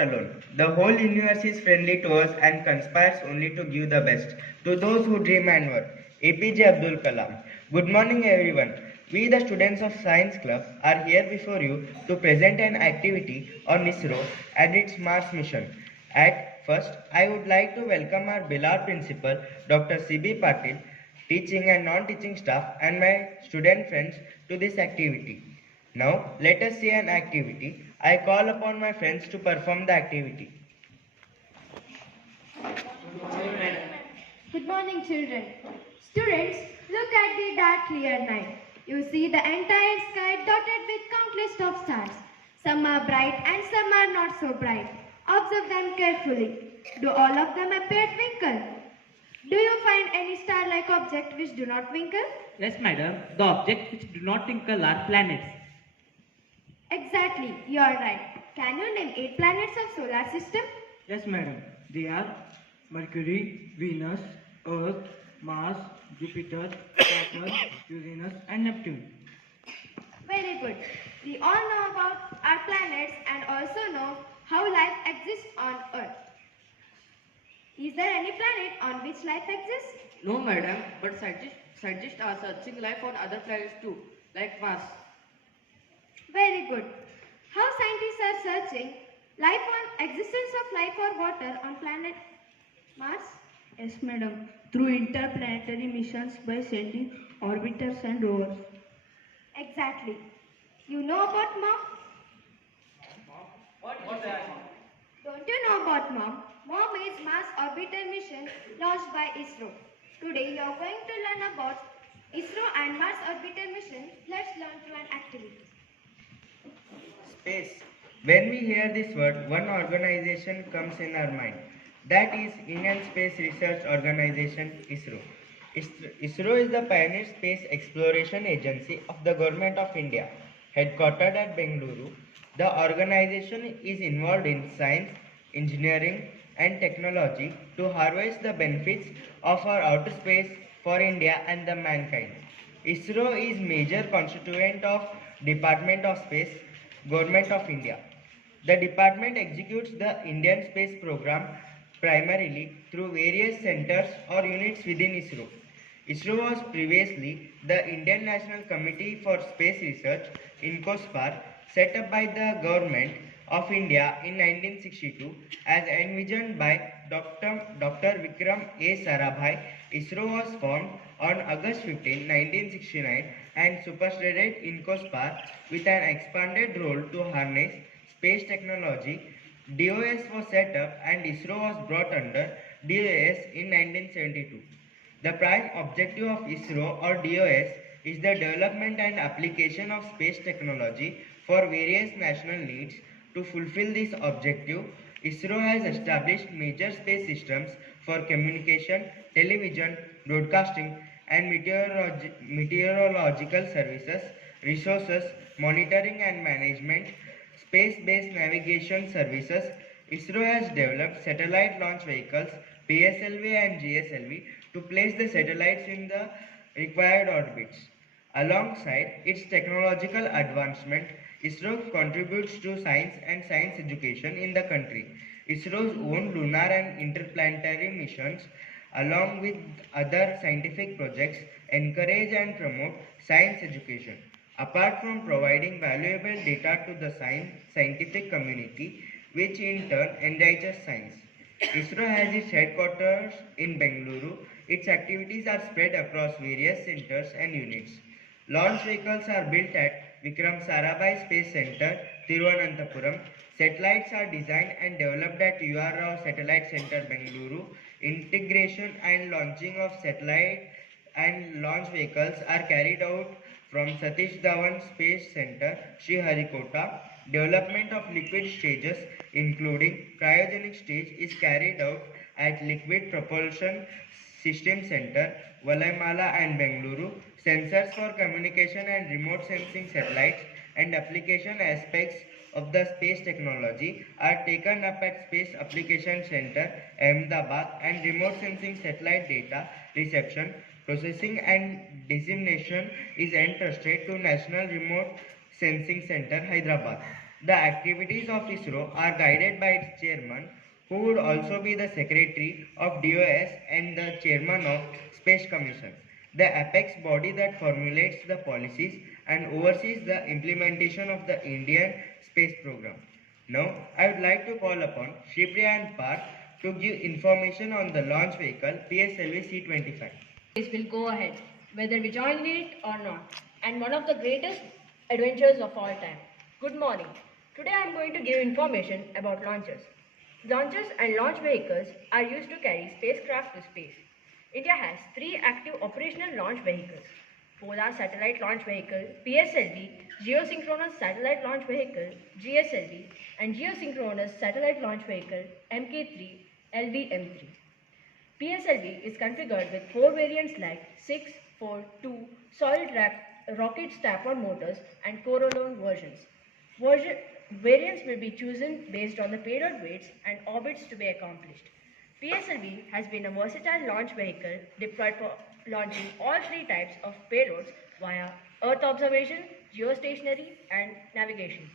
alone. The whole universe is friendly to us and conspires only to give the best to those who dream and work. APJ Abdul Kalam. Good morning, everyone. We, the students of Science Club, are here before you to present an activity on ISRO and its Mars mission. At first, I would like to welcome our beloved principal, Dr. C.B. Patil, teaching and non-teaching staff, and my student friends to this activity. Now, let us see an activity. I call upon my friends to perform the activity. Good morning, children. Students, look at the dark clear night. You see the entire sky dotted with countless of stars. Some are bright and some are not so bright. Observe them carefully. Do all of them appear twinkle? Do you find any star-like object which do not twinkle? Yes, madam. The objects which do not twinkle are planets. Exactly, you are right. Can you name 8 planets of solar system? Yes, madam. They are Mercury, Venus, Earth, Mars, Jupiter, Saturn, Uranus, and Neptune. Very good. We all know about our planets and also know how life exists on Earth. Is there any planet on which life exists? No, madam, but scientists are searching life on other planets too, like Mars. Very good. How scientists are searching existence of life or water on planet Mars? Yes, madam. Through interplanetary missions by sending orbiters and rovers. Exactly. You know about MOM? What is that? Don't you know about MOM? MOM is Mars Orbiter Mission launched by Isro. Today you are going to learn about Isro and Mars Orbiter Mission. Let's learn through an activity. Space. When we hear this word, one organization comes in our mind. That is Indian Space Research Organization, ISRO. ISRO is the pioneer space exploration agency of the Government of India. Headquartered at Bengaluru, the organization is involved in science, engineering, and technology to harvest the benefits of our outer space for India and the mankind. ISRO is major constituent of Department of Space, Government of India. The department executes the Indian space program primarily through various centers or units within ISRO. ISRO was previously the Indian National Committee for Space Research (INCOSPAR), set up by the Government of India in 1962 as envisioned by Dr. Vikram A. Sarabhai. ISRO was formed on August 15, 1969 and superseded INCOSPAR with an expanded role to harness space technology. DOS was set up and ISRO was brought under DOS in 1972. The prime objective of ISRO or DOS is the development and application of space technology for various national needs. To fulfill this objective, ISRO has established major space systems for communication, television, broadcasting, and meteorological services, resources, monitoring and management, space-based navigation services. ISRO has developed satellite launch vehicles, PSLV and GSLV, to place the satellites in the required orbits. Alongside its technological advancement, ISRO contributes to science and science education in the country. ISRO's own lunar and interplanetary missions, along with other scientific projects, encourage and promote science education. Apart from providing valuable data to the scientific community, which in turn enriches science. ISRO has its headquarters in Bengaluru. Its activities are spread across various centers and units. Launch vehicles are built at Vikram Sarabhai Space Center, Thiruvananthapuram. Satellites are designed and developed at UR Rao Satellite Center, Bengaluru. Integration and launching of satellite and launch vehicles are carried out from Satish Dhawan Space Center, Sriharikota. Development of liquid stages, including cryogenic stage, is carried out at Liquid Propulsion System Center, Valaimala and Bengaluru. Sensors for communication and remote sensing satellites and application aspects of the space technology are taken up at Space Application Center, Ahmedabad, and remote sensing satellite data reception, processing and dissemination is entrusted to National Remote Sensing Center, Hyderabad. The activities of ISRO are guided by its chairman, who would also be the secretary of DOS and the chairman of Space Commission, the apex body that formulates the policies and oversees the implementation of the Indian space program. Now, I would like to call upon Shripriya and Parth to give information on the launch vehicle PSLV C-25. This will go ahead, whether we join it or not, and one of the greatest adventures of all time. Good morning. Today I am going to give information about launchers. Launchers and launch vehicles are used to carry spacecraft to space. India has three active operational launch vehicles: Polar Satellite Launch Vehicle (PSLV), Geosynchronous Satellite Launch Vehicle (GSLV), and Geosynchronous Satellite Launch Vehicle (MK3 LVM3). PSLV is configured with four variants like 6, 4, 2, rocket strap-on motors and core-alone versions. Variants will be chosen based on the payload weights and orbits to be accomplished. PSLV has been a versatile launch vehicle deployed for launching all three types of payloads via Earth observation, geostationary, and navigation.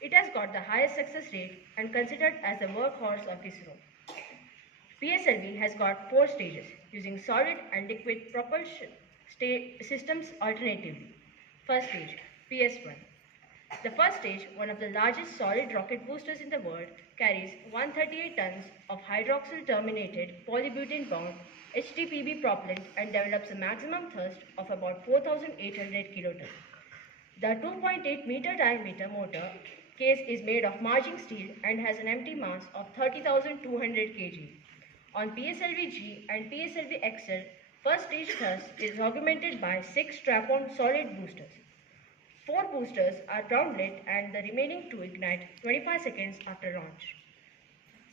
It has got the highest success rate and considered as the workhorse of ISRO. PSLV has got four stages using solid and liquid propulsion systems alternatively. First stage, PS1. The first stage, one of the largest solid rocket boosters in the world, carries 138 tons of hydroxyl terminated polybutane bound HTPB propellant and develops a maximum thrust of about 4,800 kilotons. The 2.8 meter diameter motor case is made of margin steel and has an empty mass of 30,200 kg. On PSLV-G and PSLV-XL, first stage thrust is augmented by 6 strap-on solid boosters. 4 boosters are ground lit and the remaining 2 ignite 25 seconds after launch.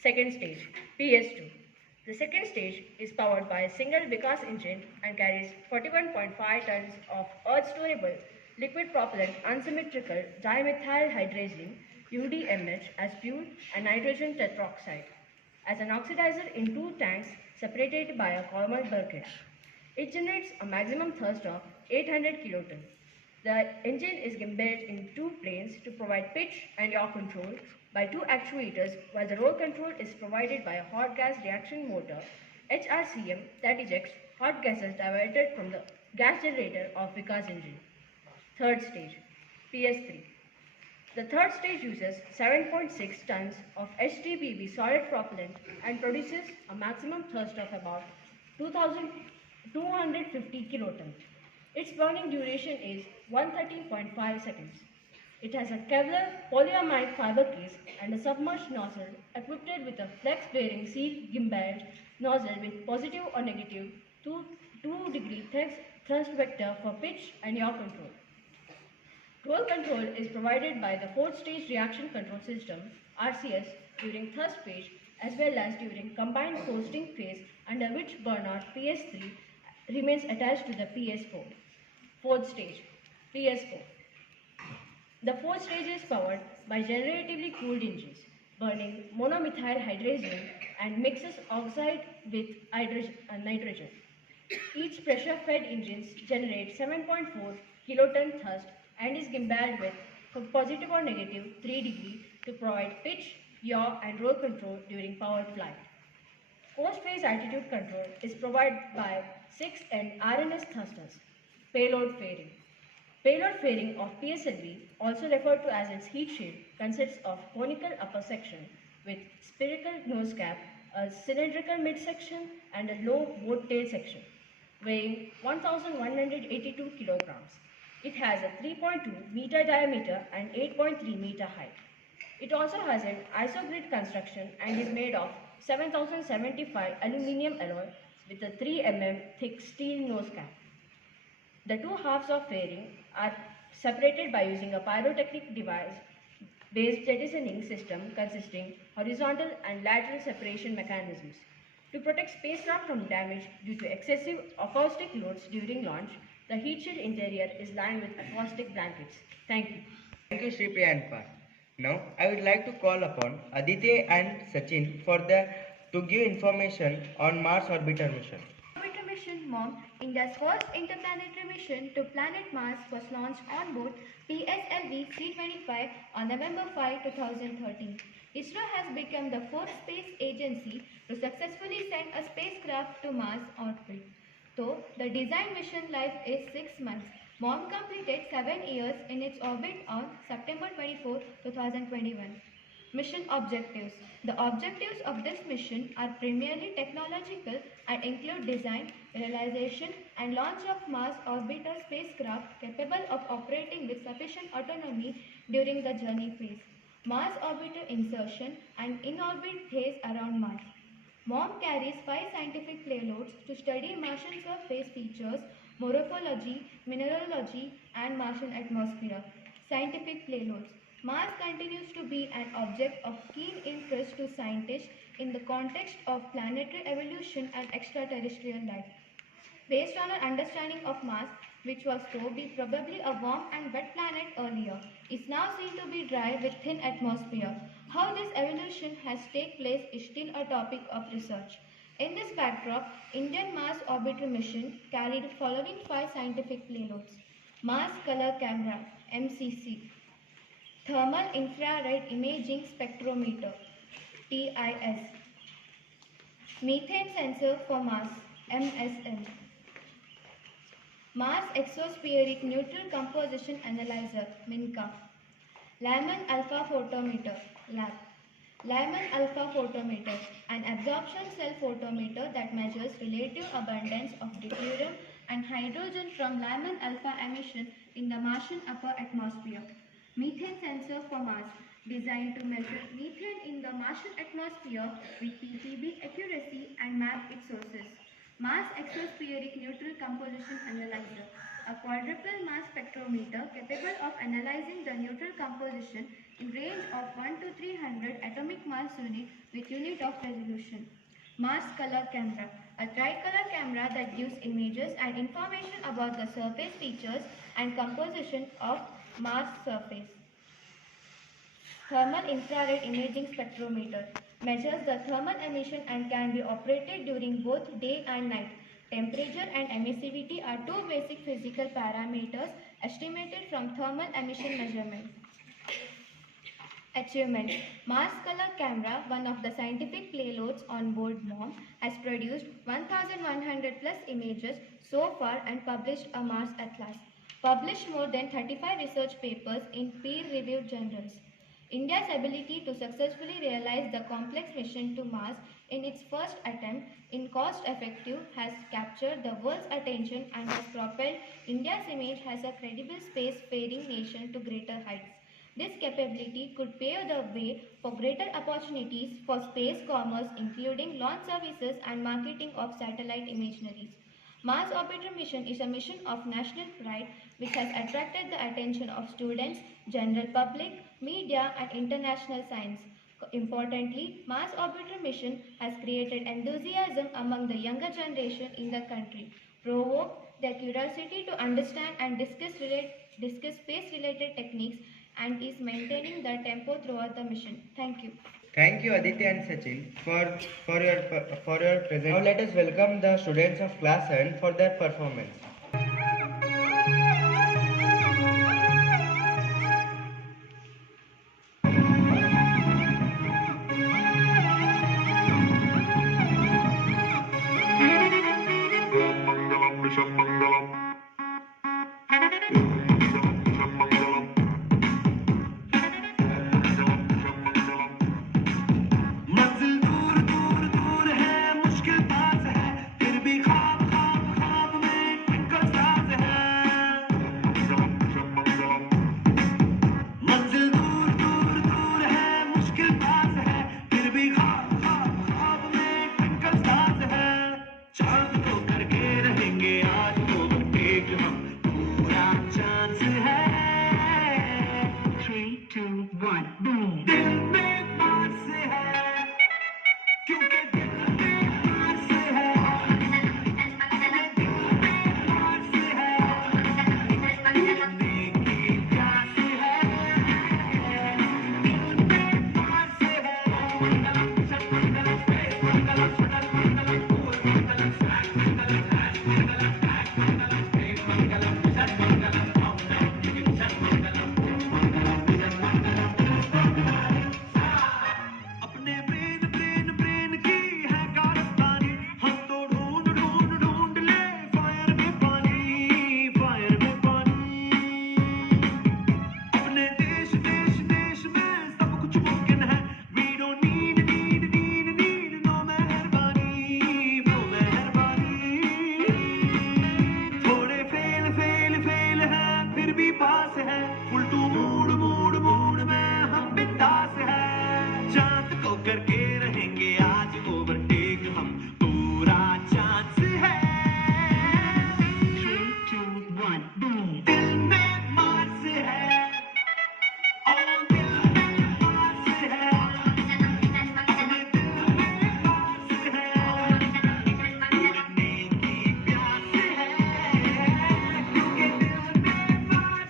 Second stage, PS2. The second stage is powered by a single Vikas engine and carries 41.5 tons of earth-storable liquid propellant unsymmetrical dimethylhydrazine UDMH as fuel and nitrogen tetroxide as an oxidizer in 2 tanks separated by a common bulkhead. It generates a maximum thrust of 800 kilotons. The engine is gimbaled in 2 planes to provide pitch and yaw control by 2 actuators, while the roll control is provided by a hot gas reaction motor HRCM that ejects hot gases diverted from the gas generator of Vikas engine. Third stage, PS3. The third stage uses 7.6 tons of HTPB solid propellant and produces a maximum thrust of about 2,250 kilotons. Its burning duration is 130.5 seconds. It has a Kevlar polyamide fiber case and a submerged nozzle equipped with a flex-bearing seal gimbaled nozzle with positive or negative 2 degree thrust vector for pitch and yaw control. Roll control is provided by the 4th stage reaction control system RCS during thrust phase as well as during combined coasting phase, under which burnout PS3 remains attached to the PS4. 4th stage, PS4. The 4th stage is powered by generatively cooled engines, burning monomethyl hydrazine and mixes oxide with nitrogen. Each pressure-fed engines generate 7.4 kiloton thrust and is gimbaled with positive or negative 3 degree to provide pitch, yaw and roll control during powered flight. Post-phase altitude control is provided by 6 and RNS thrusters. Payload fairing. Payload fairing of PSLV, also referred to as its heat shield, consists of conical upper section with spherical nose cap, a cylindrical midsection and a low boat tail section, weighing 1,182 kilograms. It has a 3.2 meter diameter and 8.3 meter height. It also has an isogrid construction and is made of 7075 aluminium alloy with a 3 mm thick steel nose cap. The two halves of fairing are separated by using a pyrotechnic device-based jettisoning system consisting horizontal and lateral separation mechanisms. To protect spacecraft from damage due to excessive acoustic loads during launch, the heat shield interior is lined with acoustic blankets. Thank you. Thank you, Shripriya and Parth. Now, I would like to call upon Aditya and Sachin to give information on Mars orbiter mission. Orbiter mission marked India's first interplanetary mission to planet Mars was launched on board PSLV C-25 on November 5, 2013. ISRO has become the fourth space agency to successfully send a spacecraft to Mars orbit. Though the design mission life is 6 months, MOM completed 7 years in its orbit on September 24, 2021. Mission objectives. The objectives of this mission are primarily technological and include design, realization, and launch of Mars orbiter spacecraft capable of operating with sufficient autonomy during the journey phase, Mars orbiter insertion, and in-orbit phase around Mars. MOM carries 5 scientific payloads to study Martian surface features, morphology, mineralogy, and Martian atmosphere. Scientific payloads. Mars continues to be an object of keen interest to scientists in the context of planetary evolution and extraterrestrial life. Based on our understanding of Mars, which was to be probably a warm and wet planet earlier, is now seen to be dry with thin atmosphere. How this evolution has taken place is still a topic of research. In this backdrop, Indian Mars Orbiter mission carried following 5 scientific payloads. Mars Color Camera (MCC), Thermal Infrared Imaging Spectrometer (TIS), Methane Sensor for Mars (MSM), Mars Exospheric Neutral Composition Analyzer (MINCA), Lyman Alpha Photometer (LAP), Lyman Alpha Photometer, an absorption cell photometer that measures relative abundance of deuterium and hydrogen from Lyman alpha emission in the Martian upper atmosphere. Methane sensor for Mars, designed to measure methane in the Martian atmosphere with ppb accuracy and map its sources. Mars Exospheric Neutral Composition Analyzer, a quadruple mass spectrometer capable of analyzing the neutral composition in range of 1 to 300 atomic mass unit with unit of resolution. Mars Color Camera, a tricolor camera that gives images and information about the surface features and composition of Mars surface. Thermal Infrared Imaging Spectrometer measures the thermal emission and can be operated during both day and night. Temperature and emissivity are 2 basic physical parameters estimated from thermal emission measurement. Achievements. Mars Color Camera, one of the scientific payloads on board MOM, has produced 1,100 plus images so far and published a Mars Atlas. Published more than 35 research papers in peer-reviewed journals. India's ability to successfully realize the complex mission to Mars in its first attempt in cost-effective has captured the world's attention and has propelled India's image as a credible space-faring nation to greater heights. This capability could pave the way for greater opportunities for space commerce, including launch services and marketing of satellite imageries. Mars Orbiter mission is a mission of national pride which has attracted the attention of students, general public, media and international science. Importantly, Mars Orbiter mission has created enthusiasm among the younger generation in the country, provoked their curiosity to understand and discuss space-related techniques and is maintaining the tempo throughout the mission. Thank you. Thank you Aditya and Sachin for your presence. Now let us welcome the students of class 7 for their performance. करके रहेंगे आज overtake हम पूरा chance है 3, 2, 1 boom दिल में मास है ओ दिल में मास है अपने दिल में मास है उड़ने की प्यास है क्योंकि दिल में मास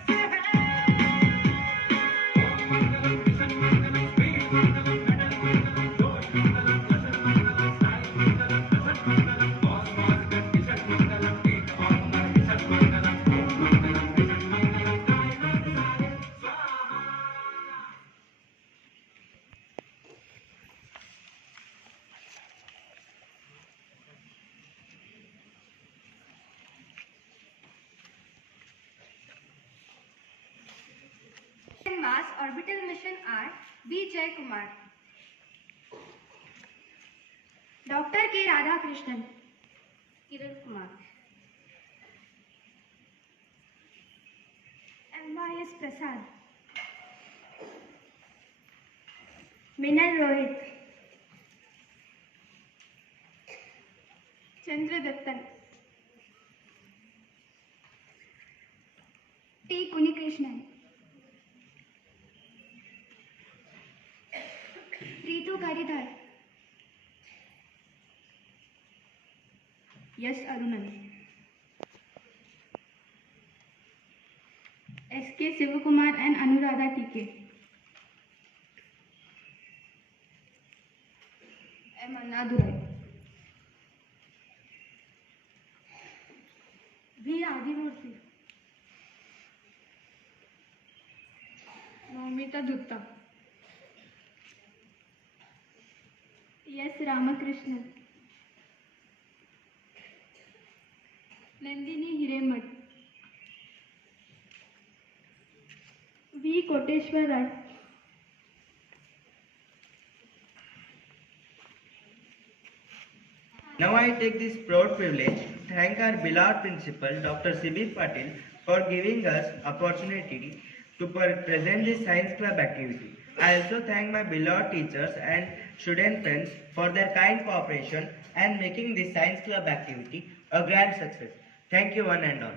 Mars Orbital Mission are B. Jay Kumar, Dr. K. Radhakrishnan, Kiran Kumar, M.Y.S. Prasad, Minal Rohit, Chandra Dattan, T. Kunikrishnan, Ritu Karidhar, Yes Arunan, S.K. Sivakumar and Anuradha T.K. M. Annadurai, V. Adimurthy, Nomita Dutta, S. Ramakrishnan, Nandini Hiremat, V. Koteshwara, Now I take this proud privilege to thank our beloved principal, Dr. Sibir Patil, for giving us opportunity to present this science club activity. I also thank my beloved teachers and student friends for their kind cooperation and making this science club activity a grand success. Thank you one and all.